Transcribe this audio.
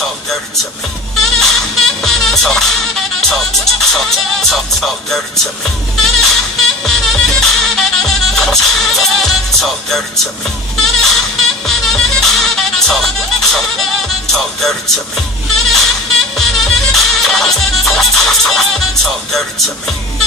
talk dirty to me. Talk, talk, talk, talk, talk dirty to me. Talk dirty to me. Talk, talk, talk dirty to me. Talk dirty to me.